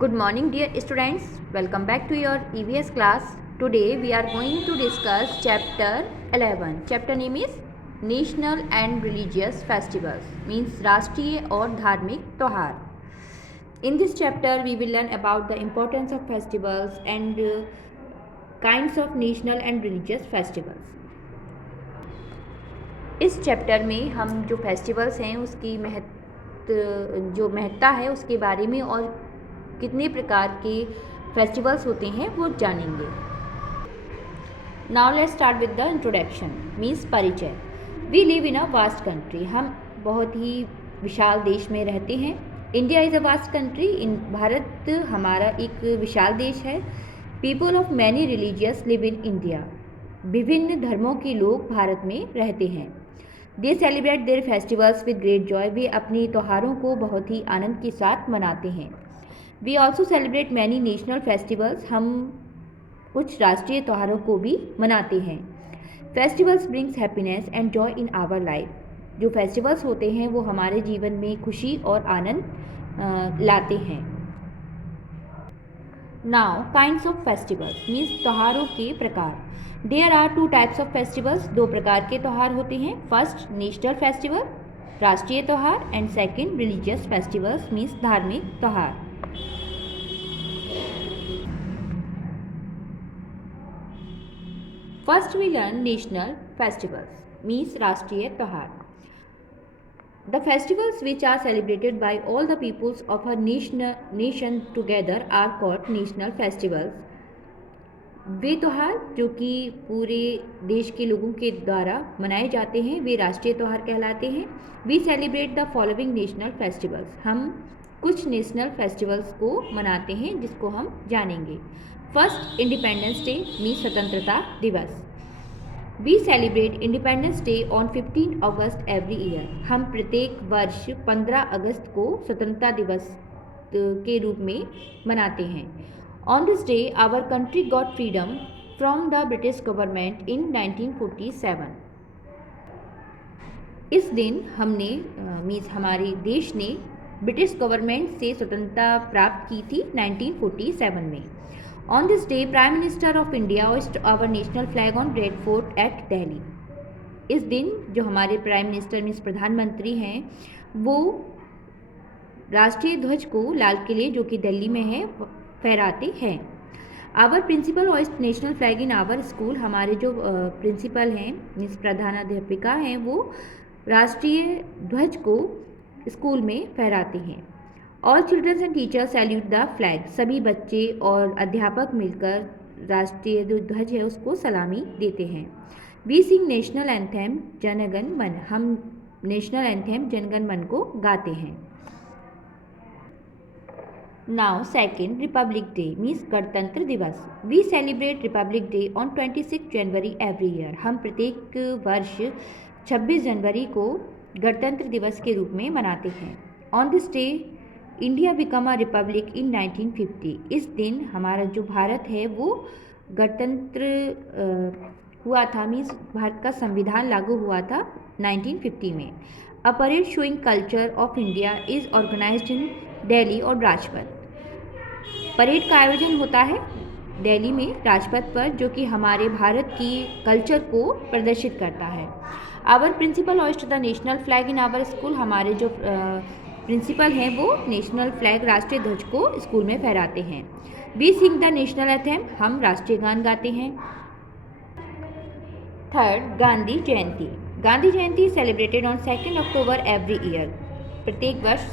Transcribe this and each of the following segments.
Good morning, dear students. Welcome back to your EVS class. Today we are going to discuss chapter 11. Chapter name is National and Religious Festivals, means राष्ट्रीय और धार्मिक त्योहार. In this chapter we will learn about the importance of festivals and kinds of national and religious festivals. इस chapter में हम जो festivals हैं उसकी महत्ता है उसके बारे में और कितने प्रकार के फेस्टिवल्स होते हैं वो जानेंगे. Now let's start with the introduction means परिचय. We live in a vast country. हम बहुत ही विशाल देश में रहते हैं. India is a vast country. Bharat हमारा एक विशाल देश है. People of many religious live in India. विभिन्न धर्मों के लोग भारत में रहते हैं. They celebrate their festivals with great joy. वे अपने त्योहारों को बहुत ही आनंद के साथ मनाते हैं. We also celebrate many national festivals. हम कुछ राष्ट्रीय त्योहारों को भी मनाते हैं. Festivals brings happiness and joy in our life. जो फेस्टिवल्स होते हैं वो हमारे जीवन में खुशी और आनंद लाते हैं. Now kinds of festivals means त्योहारों के प्रकार. There are 2 types of festivals. 2 प्रकार के त्यौहार होते हैं. फर्स्ट नेशनल फेस्टिवल राष्ट्रीय त्यौहार and second religious festivals means धार्मिक त्यौहार. First we learn national festivals means राष्ट्रीय त्यौहार. The festivals which are celebrated by all the peoples of a nation together are called national festivals. वे त्यौहार जो कि पूरे देश के लोगों के द्वारा मनाए जाते हैं वे राष्ट्रीय त्यौहार कहलाते हैं. We celebrate the following national festivals. हम कुछ नेशनल फेस्टिवल्स को मनाते हैं जिसको हम जानेंगे. फर्स्ट इंडिपेंडेंस डे मीन्स स्वतंत्रता दिवस. We celebrate independence day on 15 August every year. हम प्रत्येक वर्ष 15 अगस्त को स्वतंत्रता दिवस के रूप में मनाते हैं. On this day our country got freedom from the British government in 1947. इस दिन हमने मीन्स हमारे देश ने ब्रिटिश गवर्नमेंट से स्वतंत्रता प्राप्त की थी 1947 में. On this day, Prime Minister of India hoisted our national flag on Red Fort at Delhi. इस दिन जो हमारे प्राइम मिनिस्टर मीन्स प्रधानमंत्री हैं वो राष्ट्रीय ध्वज को लाल किले जो कि दिल्ली में है फहराते हैं. Our principal host national flag in our school. हमारे जो प्रिंसिपल हैं मीन्स प्रधानाध्यापिका हैं वो राष्ट्रीय ध्वज को स्कूल में फहराते हैं. All children's and teachers salute the flag. सभी बच्चे और अध्यापक मिलकर राष्ट्रीय जो ध्वज है उसको सलामी देते हैं. We sing national anthem Jana Gana Mana. हम नेशनल एंथेम जनगण मन को गाते हैं. Now second republic day means गणतंत्र दिवस. We celebrate republic day on 26 January every year. हम प्रत्येक वर्ष 26 जनवरी को गणतंत्र दिवस के रूप में मनाते हैं. On this day India become a republic in 1950. इस दिन हमारा जो भारत है वो गणतंत्र हुआ था मीन्स भारत का संविधान लागू हुआ था 1950 में. A parade showing culture of India is organised in Delhi और राजपथ. परेड का आयोजन होता है दिल्ली में राजपथ पर जो कि हमारे भारत की कल्चर को प्रदर्शित करता है. Our principal host the national flag in our school. हमारे जो प्रिंसिपल हैं वो नेशनल फ्लैग राष्ट्रीय ध्वज को स्कूल में फहराते हैं. We sing the national anthem. हम राष्ट्रीय गान गाते हैं. Third Gandhi Jayanti. Gandhi Jayanti celebrated on 2 October every year. प्रत्येक वर्ष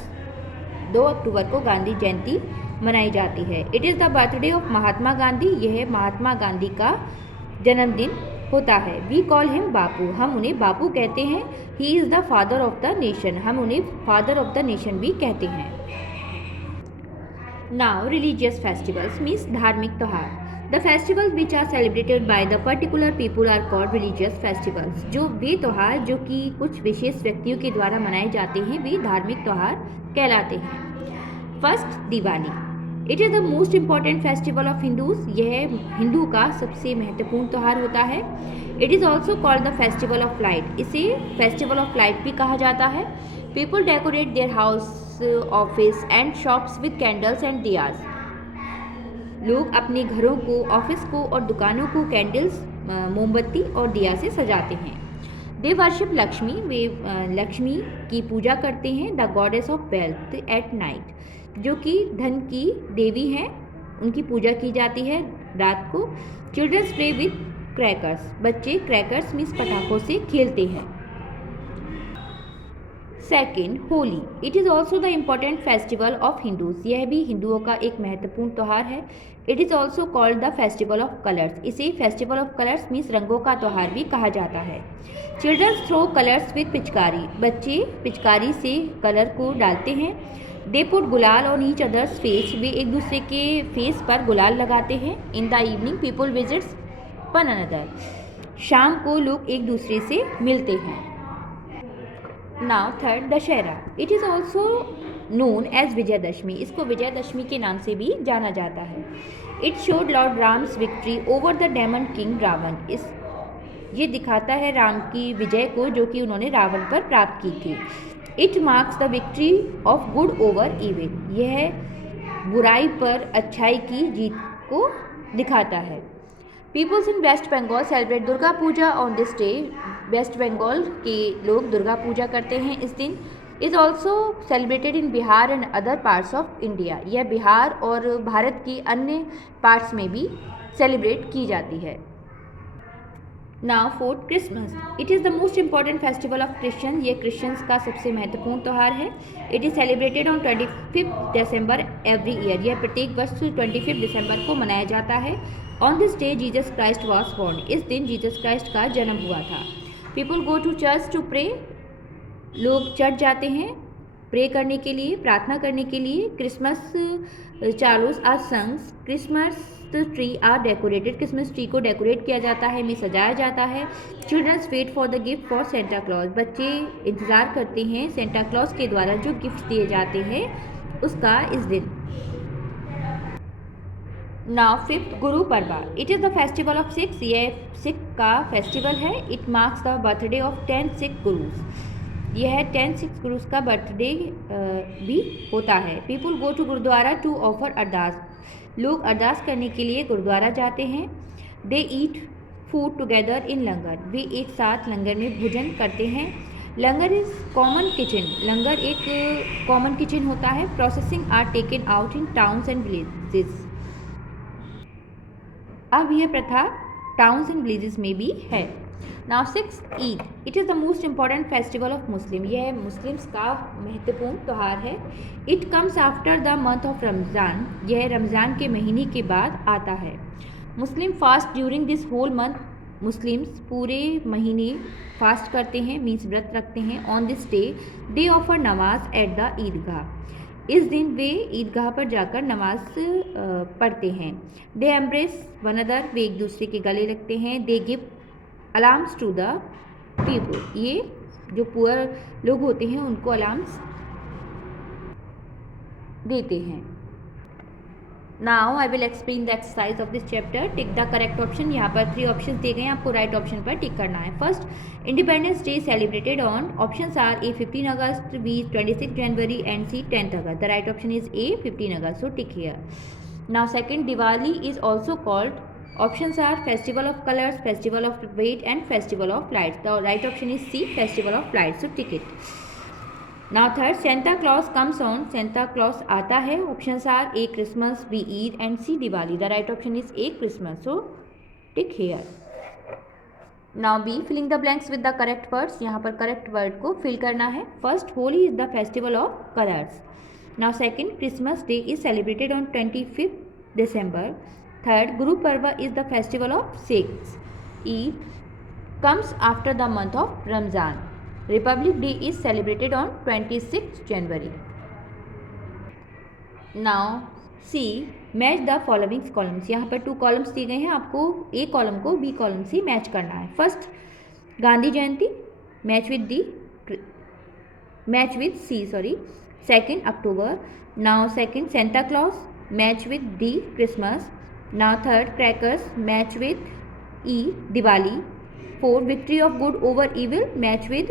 2 अक्टूबर को गांधी जयंती मनाई जाती है. It is the birthday of Mahatma Gandhi. यह महात्मा गांधी का जन्मदिन होता है. We call him Bapu. हम उन्हें बापू कहते हैं. He is the father of the nation. हम उन्हें फादर ऑफ द नेशन भी कहते हैं. नाउ रिलीजियस फेस्टिवल्स मीन्स धार्मिक त्यौहार. The festivals which are celebrated by the particular people are called religious festivals. जो वे त्यौहार जो कि कुछ विशेष व्यक्तियों के द्वारा मनाए जाते हैं वे धार्मिक त्यौहार कहलाते हैं. First Diwali. It is the most important festival of Hindus. यह हिंदू का सबसे महत्वपूर्ण त्यौहार होता है. It is also called the festival of light. इसे फेस्टिवल ऑफ लाइट भी कहा जाता है. People decorate their house office and shops with candles and diyas. लोग अपने घरों को, ऑफिस को और दुकानों को कैंडल्स, मोमबत्ती और दिया से सजाते हैं। दे वर्शिप लक्ष्मी, वे लक्ष्मी की पूजा करते हैं। The goddess of wealth at night, जो कि धन की देवी हैं, उनकी पूजा की जाती है रात को। चिल्ड्रंस प्ले विद क्रैकर्स, बच्चे क्रैकर्स मीन्स पटाखों से खेलते हैं। Second, Holi. It is also the important festival of Hindus, यह भी हिंदुओं का एक महत्वपूर्ण त्यौहार है। It is also called the festival of colours, इसे फेस्टिवल ऑफ कलर्स मीन्स रंगों का त्यौहार भी कहा जाता है। चिल्ड्रंस थ्रो कलर्स विद पिचकारी, बच्चे पिचकारी से कलर को डालते हैं। They put gulal on each others face, वे एक दूसरे के फेस पर गुलाल लगाते हैं। In the evening people visits one another, शाम को लोग एक दूसरे से मिलते हैं। Now third, Dussehra. It is also known as Vijayadashami, इसको विजयदशमी के नाम से भी जाना जाता है। It showed lord Ram's victory over the demon king Ravan, ये दिखाता है राम की विजय को जो कि उन्होंने रावण पर प्राप्त की थी। It marks the victory of good over evil, यह बुराई पर अच्छाई की जीत को दिखाता है। Peoples in West Bengal celebrate Durga Puja on this day, West Bengal के लोग दुर्गा पूजा करते हैं इस दिन। Is also celebrated in Bihar and other parts of India, यह बिहार और भारत की अन्य पार्ट्स में भी सेलिब्रेट की जाती है। Now fourth, Christmas. It is the most important festival of Christian, ये क्रिश्चियंस का सबसे महत्वपूर्ण त्यौहार है। It is celebrated on 25 December every year, यह प्रत्येक वर्ष 25 दिसंबर को मनाया जाता है। On this day Jesus Christ was born, इस दिन जीसस क्राइस्ट का जन्म हुआ था। People go to church to pray, लोग चर्च जाते हैं प्रे करने के लिए, प्रार्थना करने के लिए। Christmas carols are songs, Christmas tree are decorated, Christmas tree को डेकोरेट किया जाता है, में सजाया जाता है। Childrens wait for the gift for Santa Claus, बच्चे इंतज़ार करते हैं सेंटा क्लॉज के द्वारा जो गिफ्ट दिए जाते हैं उसका इस दिन। Now fifth, Guru Parva. It is the festival of Sikhs, यह सिख का फेस्टिवल है। It marks the birthday of 10 Sikh gurus, यह 10 सिख गुरुज का बर्थडे भी होता है। People go to gurudwara to offer ardas, लोग अरदास करने के लिए गुरुद्वारा जाते हैं। दे ईट फूड टुगेदर इन लंगर, वे एक साथ लंगर में भोजन करते हैं। Langar is common kitchen, langar एक कॉमन किचन होता है। Processions are taken out in towns and villages, अब यह प्रथा टाउन्स एंड विलेजेस में भी है। Now sixth, Eid. It is the most important festival of Muslim, यह मुस्लिम्स का महत्वपूर्ण त्यौहार है। It comes after the month of Ramzan, यह रमज़ान के महीने के बाद आता है। Muslim fast during this whole month, Muslims पूरे महीने फास्ट करते हैं, मीन्स व्रत रखते हैं। On this day they offer namaz at the Eidgah, इस दिन वे ईदगाह पर जाकर नमाज पढ़ते हैं। दे एम्ब्रेस वन अदर, वे एक दूसरे के गले लगते हैं। They give alarms to the people, ये जो पुअर लोग होते हैं उनको अलार्म्स देते हैं। Now I will explain the exercise of this chapter. Tick the correct option, यहाँ पर 3 ऑप्शन दिए गए हैं, आपको राइट ऑप्शन पर टिक करना है। First, independence day celebrated on, options are A 15 August, B 26 January and C 10 August. The right option is A 15 August, so tick here. Now second, Diwali is also called, options are festival of colours, festival of wet and festival of lights. The right option is C festival of lights, so tick it. Now third, Santa Claus comes on, Santa Claus आता है। Options are A Christmas, B Eid and C Diwali. The right option is A Christmas, so tick here. Now B, filling the blanks with the correct words, यहाँ पर correct word को fill करना है। First, Holi is the festival of colours. Now second, Christmas day is celebrated on 25 December. Third, Guru Parv is the festival of Sikhs. Eid comes after the month of Ramzan. Republic Day is celebrated on 26 January. Now C, match the following columns. यहाँ पर 2 columns दिए गए हैं, आपको A column को B column से match करना है। First, Gandhi Jayanti, match with C sorry. Second, October. Now second, Santa Claus, match with D, Christmas. Now third, crackers, match with E, Diwali. 4, victory of good over evil, match with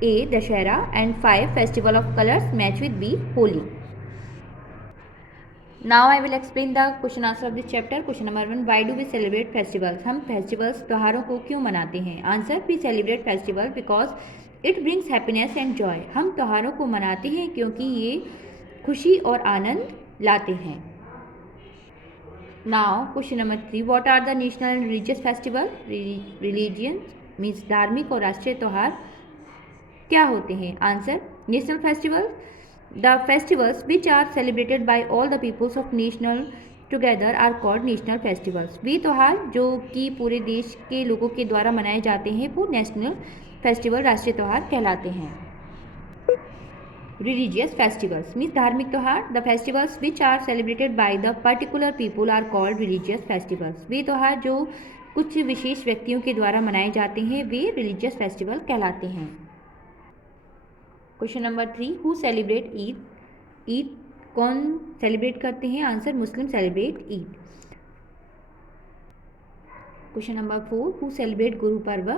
A. Dashera, and 5. Festival of colors. Match with B. Holi. Now I will explain the question answer of this chapter. Question number 1. Why do we celebrate festivals? हम festivals त्योहारों को क्यों मनाते हैं? Answer. We celebrate festival because it brings happiness and joy. हम त्योहारों को मनाते हैं क्योंकि ये खुशी और आनंद लाते हैं. Now question number 3. What are the national and religious festival? Religions means धार्मिक और राष्ट्रीय त्योहार क्या होते हैं? Answer. National festival. The festivals which are celebrated by all the peoples of national together are called national festivals. वे त्योहार जो कि पूरे देश के लोगों के द्वारा मनाए जाते हैं वो नेशनल फेस्टिवल राष्ट्रीय त्यौहार कहलाते हैं. रिलीजियस फेस्टिवल्स मीन्स धार्मिक त्यौहार. The festivals which are celebrated by the particular people are called religious festivals. वे त्यौहार जो कुछ विशेष व्यक्तियों के द्वारा मनाए जाते हैं वे रिलीजियस फेस्टिवल कहलाते हैं. Question number 3. Who celebrate Eid? Eid कौन सेलिब्रेट करते हैं? Answer. Muslim celebrate Eid. Question number 4. Who celebrate Guru Parv?